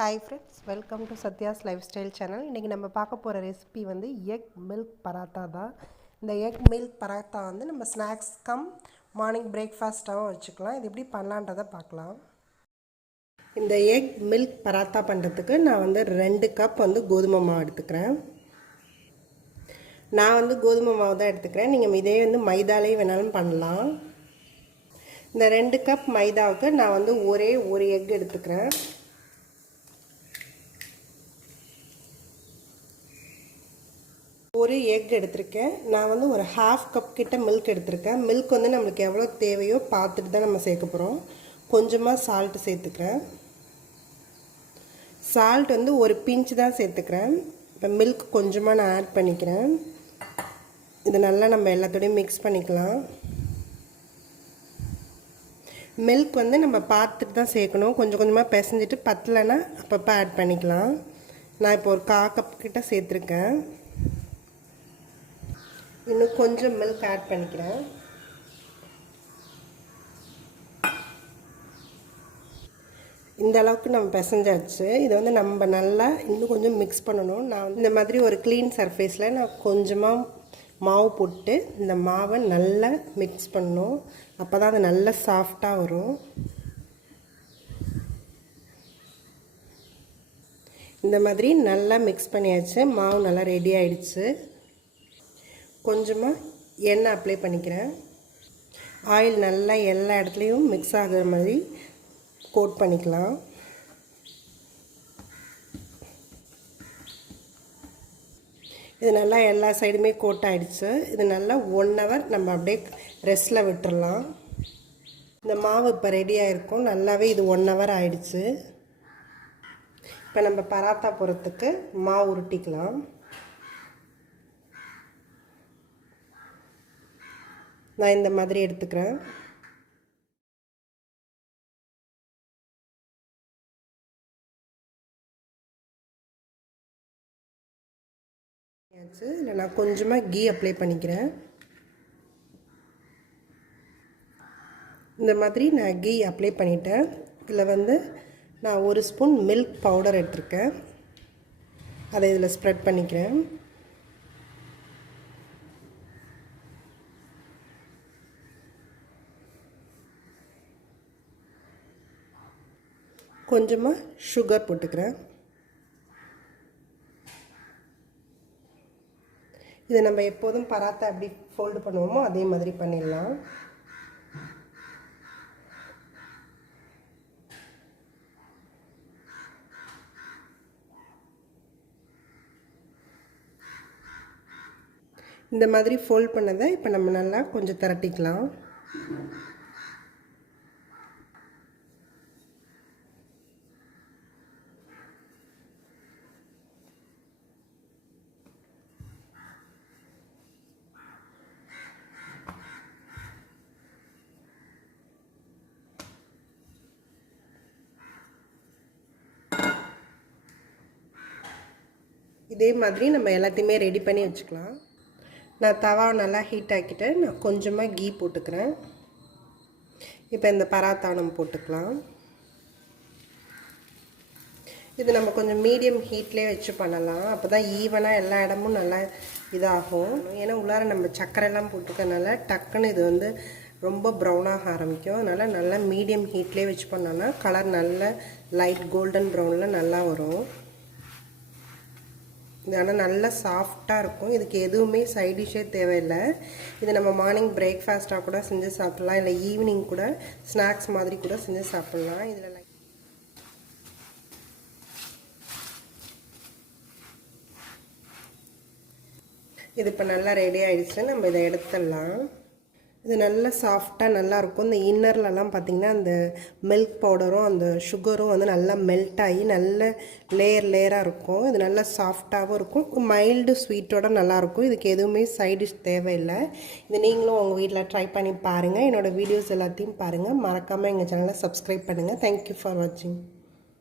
Hi friends, welcome to Sathya's life style channel. இன்றைக்கி நம்ம பார்க்க போகிற ரெசிபி வந்து எக் மில்க் பராத்தா தான். இந்த எக் மில்க் பராத்தா வந்து நம்ம ஸ்நாக்ஸ் மார்னிங் பிரேக்ஃபாஸ்ட்டாகவும் வச்சுக்கலாம். இது எப்படி பண்ணலான்றதை பார்க்கலாம். இந்த எக் மில்க் பராத்தா பண்ணுறதுக்கு நான் வந்து 2 கப் வந்து கோதுமை மாவு எடுத்துக்கிறேன். நான் வந்து கோதுமை மாவு தான் எடுத்துக்கிறேன். நீங்கள் இதே வந்து மைதாலே வேணாலும் பண்ணலாம். இந்த 2 கப் மைதாவுக்கு நான் வந்து ஒரே ஒரு எக் எடுத்துக்கிறேன். ஒரு எக் எடுத்திருக்கேன். நான் வந்து ஒரு 1/2 கப் கிட்ட மில்க் எடுத்திருக்கேன். மில்க் வந்து நம்மளுக்கு எவ்வளோ தேவையோ பார்த்துட்டு தான் நம்ம சேர்க்க போகிறோம். கொஞ்சமாக சால்ட்டு சேர்த்துக்கிறேன். சால்ட் வந்து ஒரு பிஞ்ச் தான் சேர்த்துக்கிறேன். இப்போ மில்க் கொஞ்சமாக நான் ஆட் பண்ணிக்கிறேன். இது நல்லா நம்ம எல்லாத்தோடையும் மிக்ஸ் பண்ணிக்கலாம். மில்க் வந்து நம்ம பார்த்துட்டு தான் சேர்க்கணும். கொஞ்சம் கொஞ்சமாக பிசைஞ்சிட்டு பத்தலைன்னா அப்பப்போ ஆட் பண்ணிக்கலாம். நான் இப்போ ஒரு 1/4 கப் கிட்ட சேர்த்துருக்கேன். இன்னும் கொஞ்சம் மில்க் ஆட் பண்ணிக்கிறேன். இந்த அளவுக்கு நம்ம பிசைஞ்சாச்சு. இதை வந்து நம்ம நல்லா இன்னும் கொஞ்சம் மிக்ஸ் பண்ணணும். நான் இந்த மாதிரி ஒரு க்ளீன் சர்ஃபேஸில் நான் கொஞ்சமாக மாவு போட்டு இந்த மாவை நல்லா மிக்ஸ் பண்ணணும். அப்போ தான் அது நல்லா சாஃப்டாக வரும். இந்த மாதிரி நல்லா மிக்ஸ் பண்ணியாச்சு. மாவு நல்லா ரெடி ஆயிடுச்சு. கொஞ்சமாக எண்ணெய் அப்ளை பண்ணிக்கிறேன். ஆயில் நல்லா எல்லா இடத்துலையும் மிக்ஸ் ஆகிற மாதிரி கோட் பண்ணிக்கலாம். இது நல்லா எல்லா சைடுமே கோட் ஆகிடுச்சு. இது நல்லா 1 ஹவர் நம்ம அப்படியே ரெஸ்ட்டில் விட்டுடலாம். இந்த மாவு இப்போ ரெடியாக இருக்கும். நல்லாவே இது 1 ஹவர் ஆகிடுச்சு. இப்போ நம்ம பராத்தா போடுறதுக்கு மாவு உருட்டிக்கலாம். நான் இந்த மாதிரி எடுத்துக்கிறேன். இல்லை, நான் கொஞ்சமாக கீ அப்ளை பண்ணிக்கிறேன். இந்த மாதிரி நான் கீ அப்ளை பண்ணிட்டேன். இதில் வந்து நான் 1 ஸ்பூன் மில்க் பவுடர் எடுத்திருக்கேன். அதை இதில் ஸ்ப்ரெட் பண்ணிக்கிறேன். கொஞ்சமாக சுகர் போட்டுக்கிறேன். இதை நம்ம எப்போதும் பராத்தா எப்படி ஃபோல்டு பண்ணுவோமோ அதே மாதிரி பண்ணிடலாம். இந்த மாதிரி ஃபோல்ட் பண்ணதை இப்போ நம்ம நல்லா கொஞ்சம் திரட்டிக்கலாம். இதே மாதிரி நம்ம எல்லாத்தையுமே ரெடி பண்ணி வச்சுக்கலாம். நான் தவாவை நல்லா ஹீட் ஆக்கிட்டு நான் கொஞ்சமாக கீ போட்டுக்கிறேன். இப்போ இந்த பராத்தா நம்ம போட்டுக்கலாம். இது நம்ம கொஞ்சம் மீடியம் ஹீட்லேயே வச்சு பண்ணலாம். அப்போ தான் ஈவனாக எல்லா இடமும் நல்லா இதாகும். ஏன்னா உள்ளார நம்ம சர்க்கரைலாம் போட்டுக்கனால டக்குன்னு இது வந்து ரொம்ப ப்ரௌனாக ஆரம்பிக்கும். அதனால் நல்லா மீடியம் ஹீட்லேயே வச்சு பண்ணோன்னா கலர் நல்ல லைட் கோல்டன் ப்ரௌனில் நல்லா வரும். இது ஆனால் நல்லா சாஃப்டாக இருக்கும். இதுக்கு எதுவுமே சைட் டிஷ்ஷே தேவையில்லை. இது நம்ம மார்னிங் பிரேக்ஃபாஸ்ட்டாக கூட செஞ்சு சாப்பிட்லாம். இல்லை ஈவினிங் கூட ஸ்நாக்ஸ் மாதிரி கூட செஞ்சு சாப்பிட்லாம். இதில் இது இப்போ நல்லா ரெடி ஆகிடுச்சு. நம்ம இதை எடுத்துடலாம். இது நல்லா சாஃப்டாக நல்லாயிருக்கும். இந்த இன்னர்லலாம் பார்த்திங்கன்னா அந்த மில்க் பவுடரும் அந்த சுகரும் வந்து நல்லா மெல்ட் ஆகி நல்ல லேயராக இருக்கும். இது நல்லா சாஃப்டாகவும் இருக்கும். மைல்டு ஸ்வீட்டோடு நல்லாயிருக்கும். இதுக்கு எதுவுமே சைட் டிஷ் தேவையில்லை. இது நீங்களும் உங்கள் வீட்டில் ட்ரை பண்ணி பாருங்கள். என்னோடய வீடியோஸ் எல்லாத்தையும் பாருங்கள். மறக்காமல் எங்கள் சேனலை சப்ஸ்கிரைப் பண்ணுங்கள். தேங்க்யூ ஃபார் வாட்சிங்.